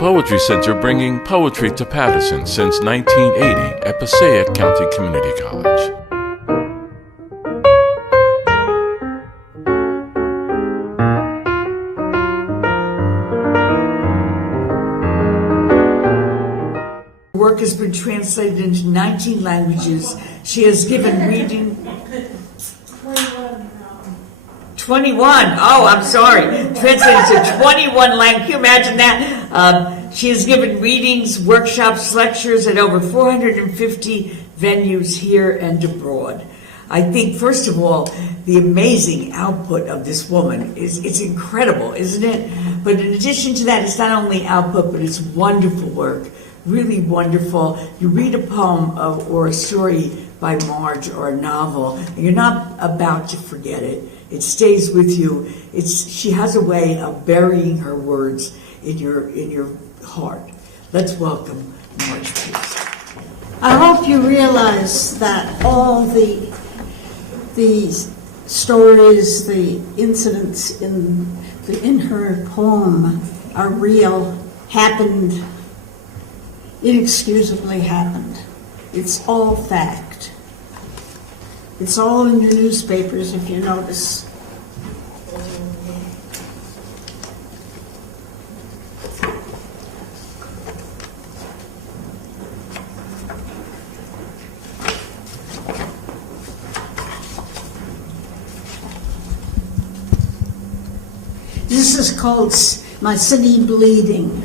Poetry Center, bringing poetry to Patterson since 1980 at Passaic County Community College. Work has been translated into 19 languages. She has given reading... 21. Oh, I'm sorry. Translated to 21 languages. Can you imagine that? She has given readings, workshops, lectures at over 450 venues here and abroad. I think, first of all, the amazing output of this woman it's incredible, isn't it? But in addition to that, it's not only output, but it's wonderful work. Really wonderful. You read a poem or a story by Marge or a novel, and you're not about to forget it. It stays with you. She has a way of burying her words in your heart. Let's welcome Marge Piercy. I hope you realize that all the stories, the incidents in her poem are real, happened, inexcusably happened. It's all fact. It's all in your newspapers, if you notice. This is called My City Bleeding.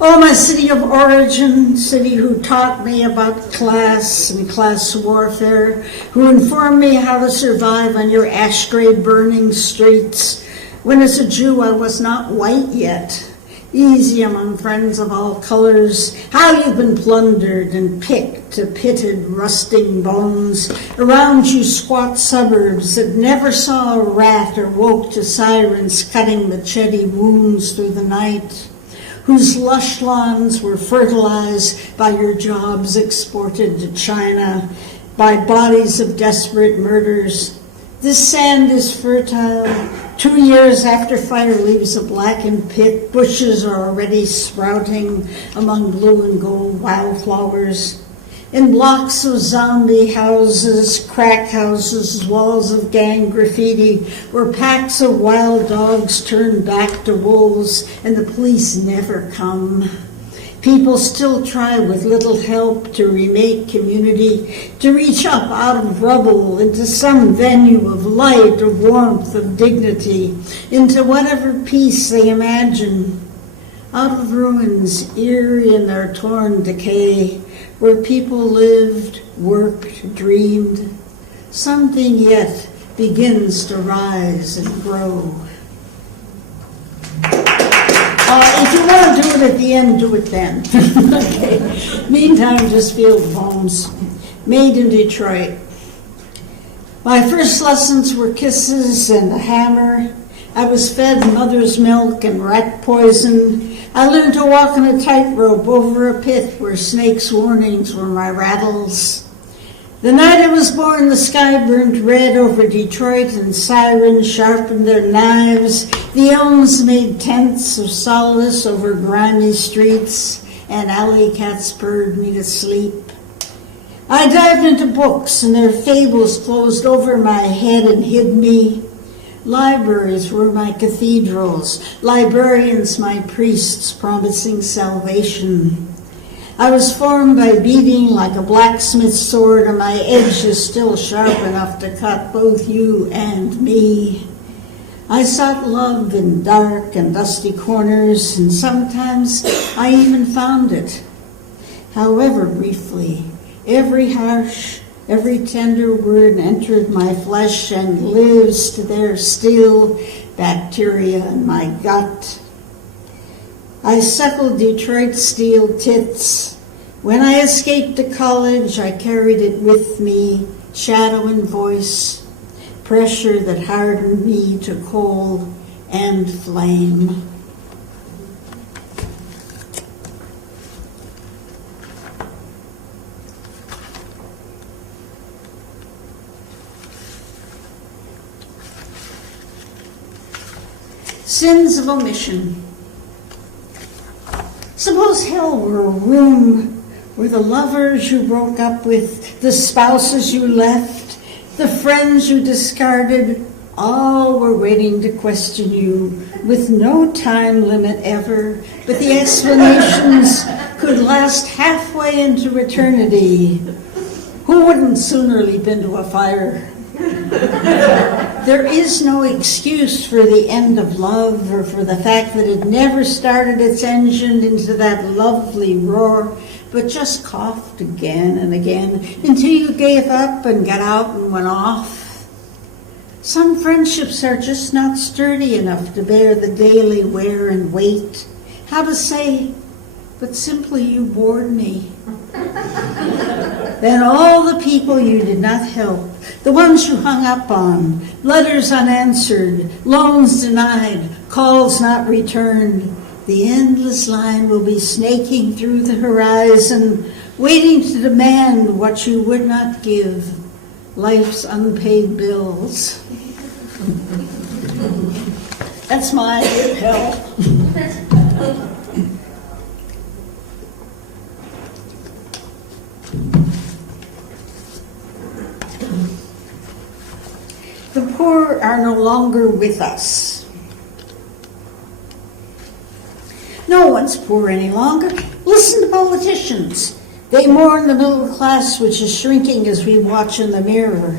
Oh, my city of origin, city who taught me about class and class warfare, who informed me how to survive on your ashtray burning streets. When as a Jew I was not white yet, easy among friends of all colors, how you've been plundered and picked to pitted rusting bones. Around you squat suburbs that never saw a rat or woke to sirens cutting machete wounds through the night, whose lush lawns were fertilized by your jobs exported to China, by bodies of desperate murders. This sand is fertile. 2 years after fire leaves a blackened pit, bushes are already sprouting among blue and gold wildflowers. In blocks of zombie houses, crack houses, walls of gang graffiti, where packs of wild dogs turn back to wolves and the police never come. People still try with little help to remake community, to reach up out of rubble into some venue of light, of warmth, of dignity, into whatever peace they imagine. Out of ruins, eerie in their torn decay, where people lived, worked, dreamed, something yet begins to rise and grow. If you want to do it at the end, do it then. Okay. Meantime, just feel the bones. Made in Detroit. My first lessons were kisses and a hammer. I was fed mother's milk and rat poison. I learned to walk on a tightrope over a pit where snakes' warnings were my rattles. The night I was born, the sky burned red over Detroit and sirens sharpened their knives. The elms made tents of solace over grimy streets, and alley cats purred me to sleep. I dived into books, and their fables closed over my head and hid me. Libraries were my cathedrals, librarians my priests promising salvation. I was formed by beating like a blacksmith's sword, and my edge is still sharp enough to cut both you and me. I sought love in dark and dusty corners, and sometimes I even found it. However briefly, every harsh, every tender word entered my flesh and lives there still, bacteria in my gut. I suckled Detroit's steel tits. When I escaped to college, I carried it with me, shadow and voice, pressure that hardened me to coal and flame. Sins of omission. Suppose hell were a room where the lovers you broke up with, the spouses you left, the friends you discarded, all were waiting to question you with no time limit ever, but the explanations could last halfway into eternity. Who wouldn't sooner leap into a fire? There is no excuse for the end of love or for the fact that it never started its engine into that lovely roar, but just coughed again and again until you gave up and got out and went off. Some friendships are just not sturdy enough to bear the daily wear and weight. How to say, but simply you bored me. Then all the people you did not help, the ones you hung up on, letters unanswered, loans denied, calls not returned, the endless line will be snaking through the horizon, waiting to demand what you would not give, life's unpaid bills. That's my hell. The poor are no longer with us. No one's poor any longer. Listen to politicians. They mourn the middle class, which is shrinking as we watch in the mirror.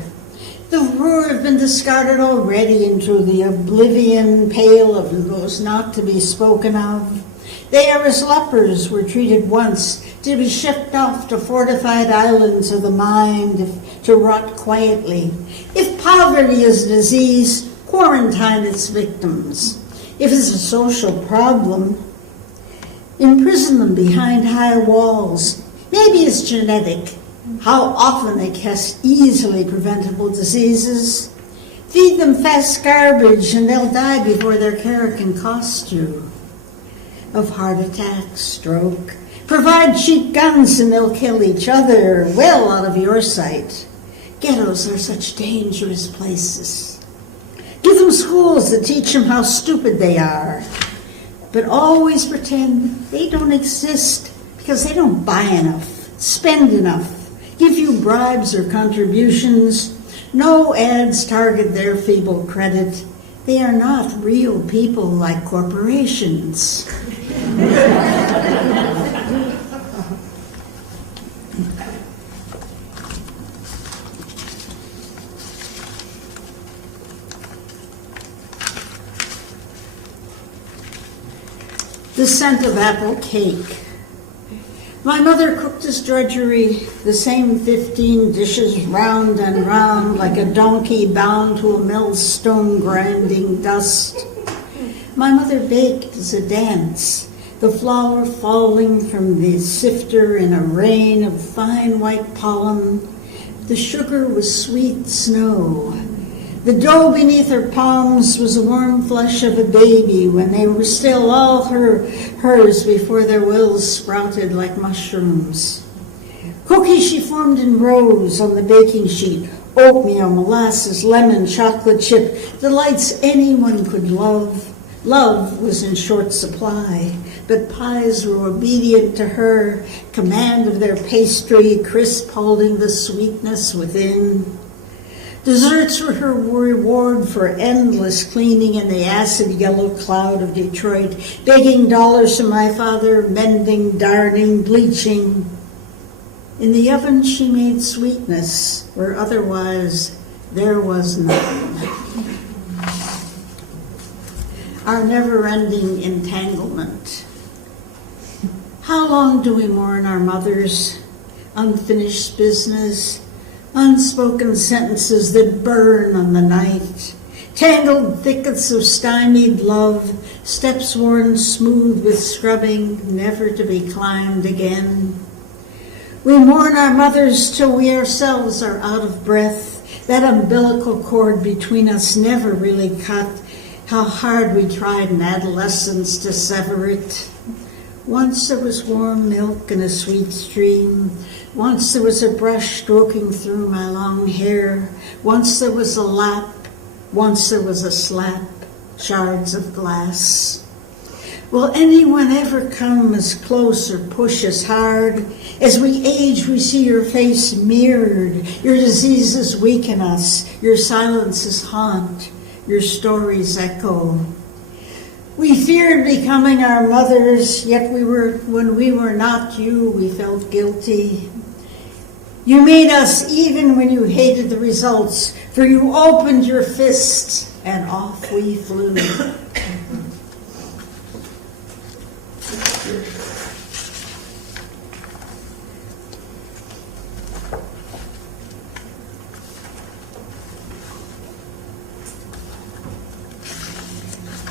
The poor have been discarded already into the oblivion pale of those not to be spoken of. They are as lepers were treated once, to be shipped off to fortified islands of the mind, to rot quietly. If poverty is a disease, quarantine its victims. If it's a social problem, imprison them behind high walls. Maybe it's genetic. How often they catch easily preventable diseases. Feed them fast garbage and they'll die before their care can cost you. Of heart attack, stroke. Provide cheap guns and they'll kill each other well out of your sight. Ghettos are such dangerous places. Give them schools that teach them how stupid they are. But always pretend they don't exist because they don't buy enough, spend enough, give you bribes or contributions. No ads target their feeble credit. They are not real people like corporations. The scent of apple cake. My mother cooked as drudgery, the same 15 dishes round and round, like a donkey bound to a millstone grinding dust. My mother baked as a dance, the flour falling from the sifter in a rain of fine white pollen. The sugar was sweet snow. The dough beneath her palms was the warm flesh of a baby when they were still all hers before their wills sprouted like mushrooms. Cookies she formed in rows on the baking sheet, oatmeal, molasses, lemon, chocolate chip, delights anyone could love. Love was in short supply, but pies were obedient to her, command of their pastry, crisp holding the sweetness within. Desserts were her reward for endless cleaning in the acid yellow cloud of Detroit, begging dollars from my father, mending, darning, bleaching. In the oven she made sweetness, where otherwise there was none. Our never-ending entanglement. How long do we mourn our mothers? Unfinished business, unspoken sentences that burn on the night, tangled thickets of stymied love, steps worn smooth with scrubbing, never to be climbed again. We mourn our mothers till we ourselves are out of breath, that umbilical cord between us never really cut, how hard we tried in adolescence to sever it. Once there was warm milk and a sweet stream. Once there was a brush stroking through my long hair. Once there was a lap. Once there was a slap. Shards of glass. Will anyone ever come as close or push as hard? As we age, we see your face mirrored. Your diseases weaken us. Your silences haunt. Your stories echo. We feared becoming our mothers, yet when we were not you, we felt guilty. You made us even when you hated the results, for you opened your fists and off we flew.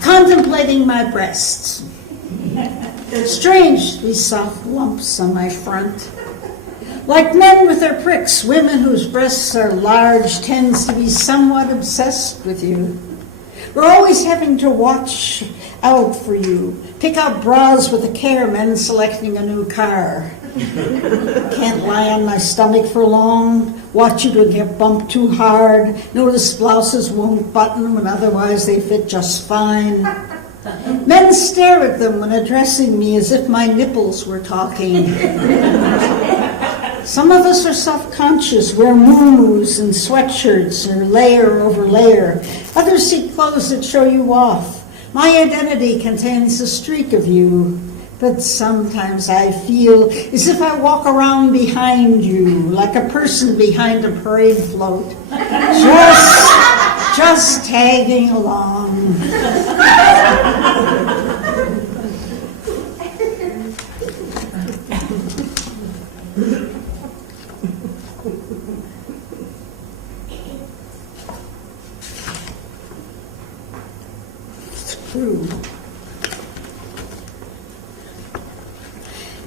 Contemplating my breasts. Strangely soft lumps on my front. Like men with their pricks, women whose breasts are large tends to be somewhat obsessed with you. We're always having to watch out for you. Pick out bras with the care men selecting a new car. Can't lie on my stomach for long. Watch you to get bumped too hard. Notice blouses won't button when otherwise they fit just fine. Men stare at them when addressing me as if my nipples were talking. Some of us are self-conscious, wear muumuus and sweatshirts or layer over layer. Others seek clothes that show you off. My identity contains a streak of you, but sometimes I feel as if I walk around behind you, like a person behind a parade float, just tagging along.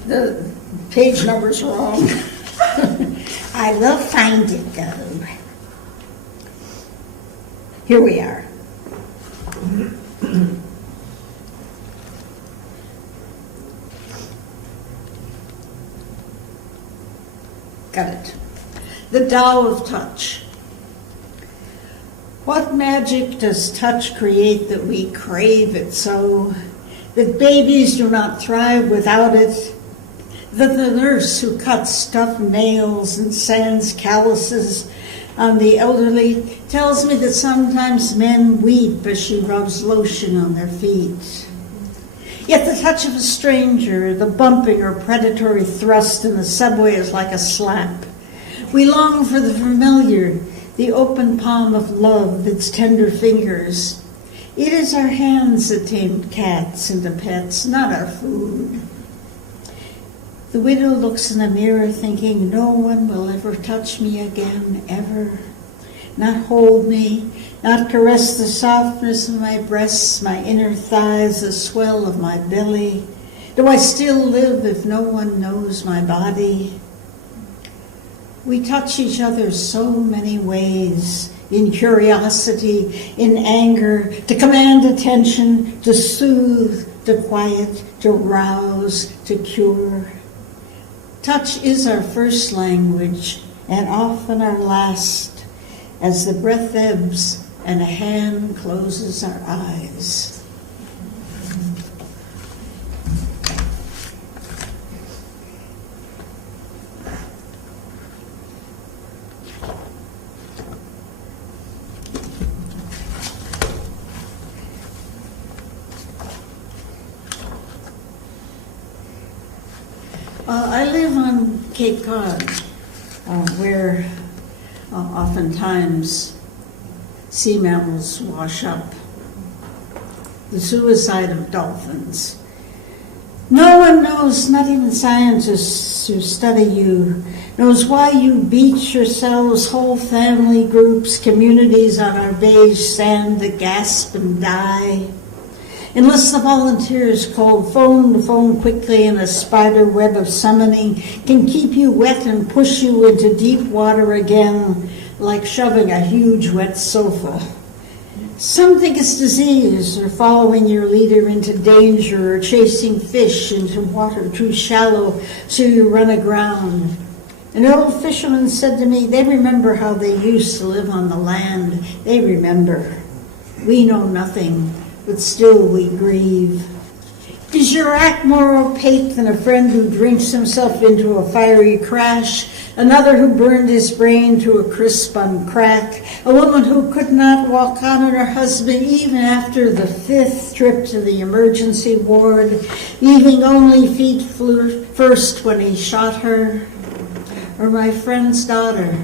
The page number's wrong. I will find it though. Here we are. Got it. The Tao of Touch. What magic does touch create that we crave it so, that babies do not thrive without it, that the nurse who cuts stuffed nails and sands calluses on the elderly tells me that sometimes men weep as she rubs lotion on their feet. Yet the touch of a stranger, the bumping or predatory thrust in the subway is like a slap. We long for the familiar, the open palm of love, its tender fingers. It is our hands that tame cats into pets, not our food. The widow looks in a mirror thinking, no one will ever touch me again, ever. Not hold me, not caress the softness of my breasts, my inner thighs, the swell of my belly. Do I still live if no one knows my body? We touch each other so many ways, in curiosity, in anger, to command attention, to soothe, to quiet, to rouse, to cure. Touch is our first language, and often our last, as the breath ebbs and a hand closes our eyes. I live on Cape Cod, where oftentimes sea mammals wash up. The suicide of dolphins. No one knows, not even scientists who study you, knows why you beach yourselves, whole family groups, communities on our beige sand that gasp and die. Enlist the volunteers called phone to phone quickly, and a spider web of summoning can keep you wet and push you into deep water again, like shoving a huge wet sofa. Some think it's disease, or following your leader into danger, or chasing fish into water too shallow so you run aground. An old fisherman said to me, they remember how they used to live on the land. They remember. We know nothing, but still we grieve. Is your act more opaque than a friend who drinks himself into a fiery crash, another who burned his brain to a crisp on crack, a woman who could not walk on her husband even after the 5th trip to the emergency ward, leaving only feet first when he shot her, or my friend's daughter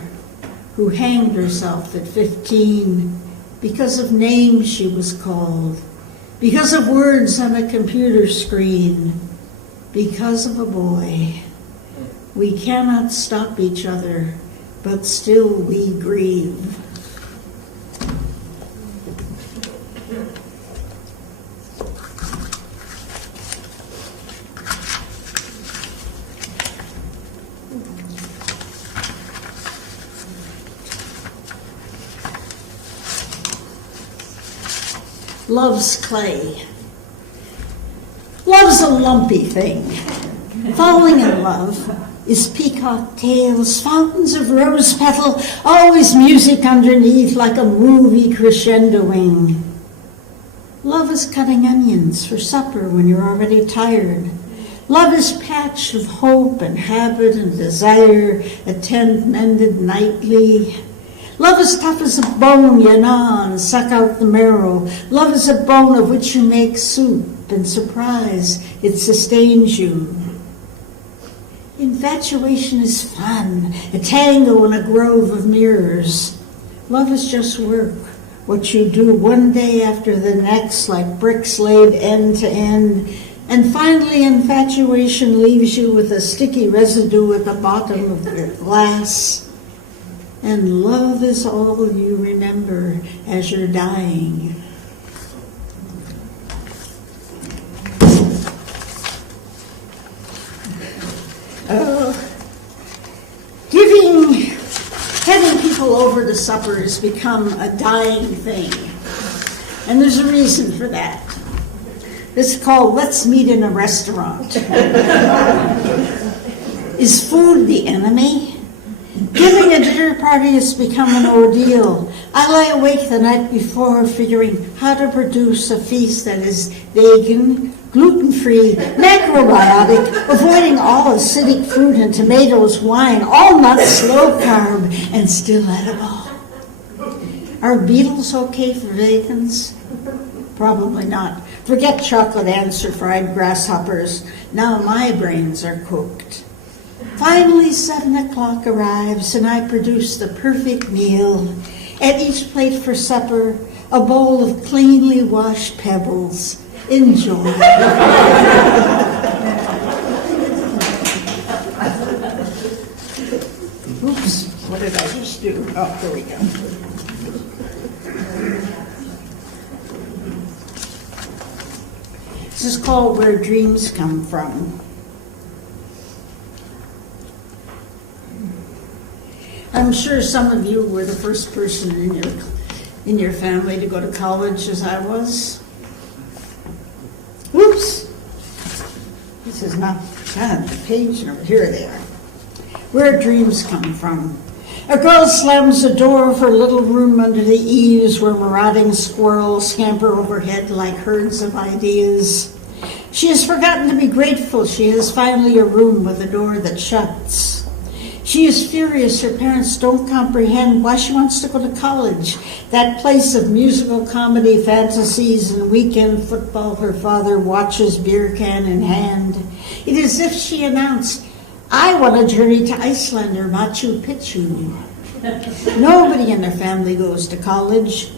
who hanged herself at 15 because of names she was called, because of words on a computer screen, because of a boy. We cannot stop each other, but still we grieve. Love's clay. Love's a lumpy thing. Falling in love is peacock tails, fountains of rose petal, always music underneath like a movie crescendoing. Love is cutting onions for supper when you're already tired. Love is patched with hope and habit and desire, a tent mended nightly. Love is tough as a bone you gnaw and suck out the marrow. Love is a bone of which you make soup, and surprise, it sustains you. Infatuation is fun, a tango in a grove of mirrors. Love is just work, what you do one day after the next, like bricks laid end to end. And finally, infatuation leaves you with a sticky residue at the bottom of your glass. And love is all you remember as you're dying. Having people over to supper has become a dying thing. And there's a reason for that. It's called Let's Meet in a Restaurant. Is food the enemy? Giving a dinner party has become an ordeal. I lie awake the night before figuring how to produce a feast that is vegan, gluten-free, macrobiotic, avoiding all acidic fruit and tomatoes, wine, all nuts, low carb, and still edible. Are beetles okay for vegans? Probably not. Forget chocolate ants or fried grasshoppers. Now my brains are cooked. Finally, 7 o'clock arrives, and I produce the perfect meal. At each plate for supper, a bowl of cleanly washed pebbles. Enjoy. Oops, what did I just do? Oh, there we go. This is called Where Dreams Come From. I'm sure some of you were the first person in your family to go to college as I was. Whoops! This is not the page number. Here they are. Where Dreams Come From. A girl slams the door of her little room under the eaves where marauding squirrels scamper overhead like herds of ideas. She has forgotten to be grateful she has finally a room with a door that shuts. She is furious her parents don't comprehend why she wants to go to college, that place of musical comedy fantasies and weekend football her father watches beer can in hand. It is as if she announced, I want a journey to Iceland or Machu Picchu. Nobody in her family goes to college.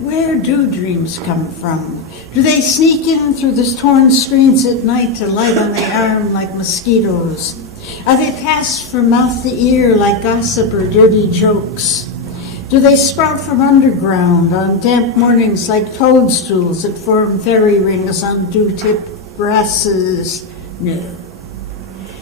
Where do dreams come from? Do they sneak in through the torn screens at night to light on the arm like mosquitoes? Are they passed from mouth to ear like gossip or dirty jokes? Do they sprout from underground on damp mornings like toadstools that form fairy rings on dew-tip grasses? No.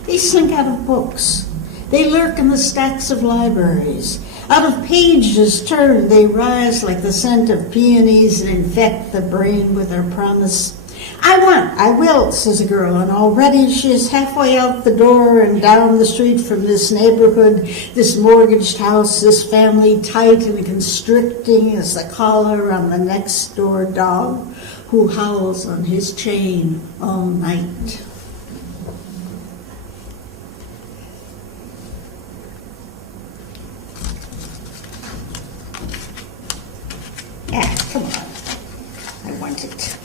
They slink out of books. They lurk in the stacks of libraries. Out of pages turned, they rise like the scent of peonies and infect the brain with their promise. I will, says a girl, and already she is halfway out the door and down the street from this neighborhood, this mortgaged house, this family tight and constricting as the collar on the next door dog. who howls on his chain all night. Come on. I want it.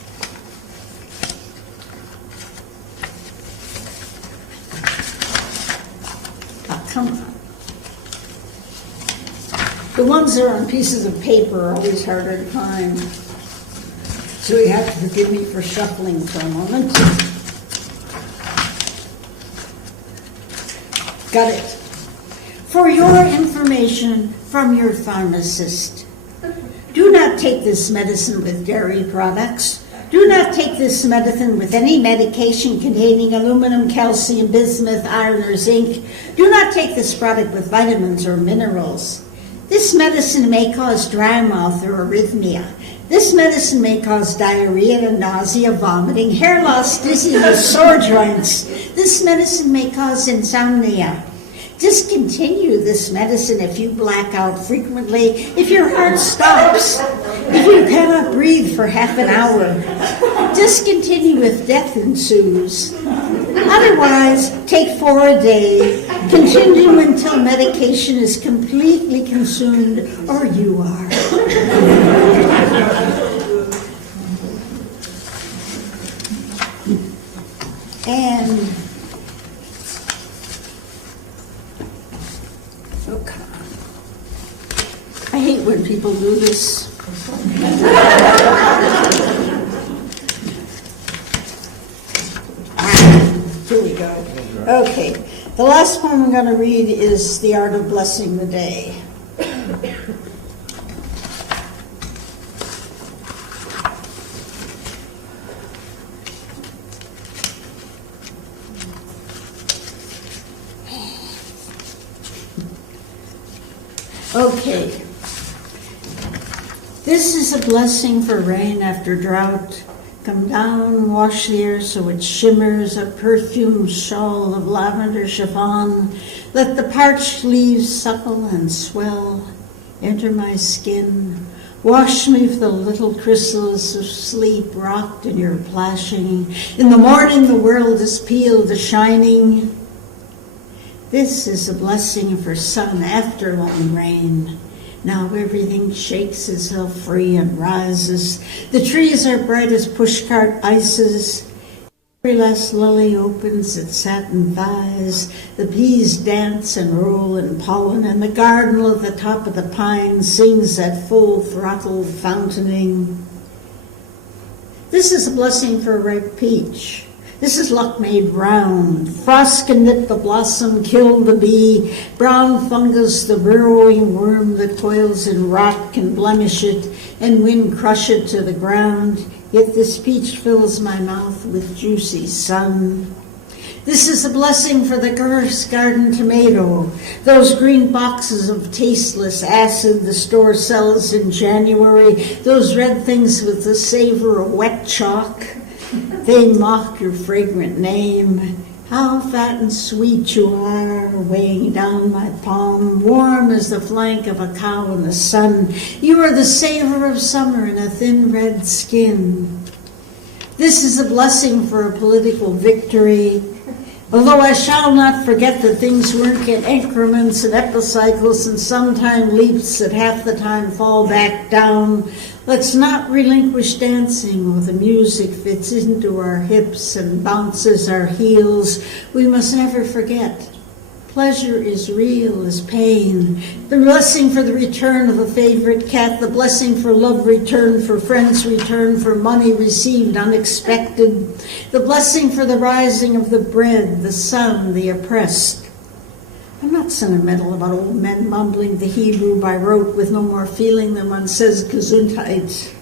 Come on. The ones that are on pieces of paper are always harder to find. So you have to forgive me for shuffling for a moment. Got it. For your information from your pharmacist, do not take this medicine with dairy products. Do not take this medicine with any medication containing aluminum, calcium, bismuth, iron, or zinc. Do not take this product with vitamins or minerals. This medicine may cause dry mouth or arrhythmia. This medicine may cause diarrhea, nausea, vomiting, hair loss, dizziness, sore joints. This medicine may cause insomnia. Discontinue this medicine if you black out frequently, if your heart stops, if you cannot breathe for half an hour. Discontinue if death ensues. Otherwise, take 4 a day. Continue until medication is completely consumed, or you are. And I hate when people do this. Here we go. Okay. The last poem I'm going to read is The Art of Blessing the Day. Okay. This is a blessing for rain after drought. Come down, wash the air so it shimmers, a perfumed shawl of lavender chiffon. Let the parched leaves suckle and swell. Enter my skin. Wash me with the little chrysalis of sleep rocked in your plashing. In the morning the world is peeled to shining. This is a blessing for sun after long rain. Now everything shakes itself free and rises. The trees are bright as pushcart ices. Every last lily opens its satin thighs. The peas dance and roll in pollen, and the garden at the top of the pine sings at full throttle fountaining. This is a blessing for a ripe peach. This is luck made round. Frost can nip the blossom, kill the bee. Brown fungus, the burrowing worm that toils in rot, can blemish it, and wind crush it to the ground. Yet this peach fills my mouth with juicy sun. This is a blessing for the garden tomato, those green boxes of tasteless acid the store sells in January, those red things with the savor of wet chalk. They mock your fragrant name. How fat and sweet you are, weighing down my palm, warm as the flank of a cow in the sun. You are the savor of summer in a thin red skin. This is a blessing for a political victory. Although I shall not forget that things work in increments and epicycles and sometime leaps that half the time fall back down, let's not relinquish dancing while the music fits into our hips and bounces our heels. We must never forget. Pleasure is real as pain. The blessing for the return of a favorite cat, the blessing for love returned, for friends returned, for money received unexpected, the blessing for the rising of the bread, the sun, the oppressed. I'm not sentimental about old men mumbling the Hebrew by rote with no more feeling than one says Gesundheit.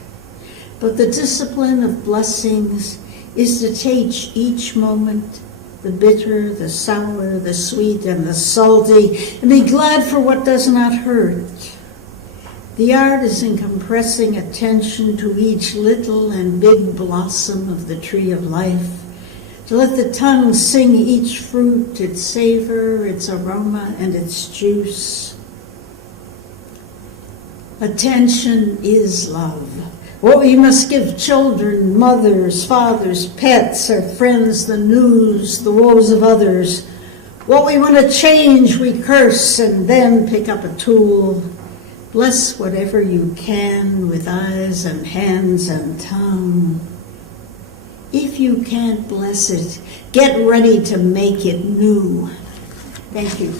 But the discipline of blessings is to take each moment, the bitter, the sour, the sweet, and the salty, and be glad for what does not hurt. The art is in compressing attention to each little and big blossom of the tree of life, to let the tongue sing each fruit, its savor, its aroma, and its juice. Attention is love. What we must give children, mothers, fathers, pets, our friends, the news, the woes of others. What we want to change, we curse and then pick up a tool. Bless whatever you can with eyes and hands and tongue. If you can't bless it, get ready to make it new. Thank you.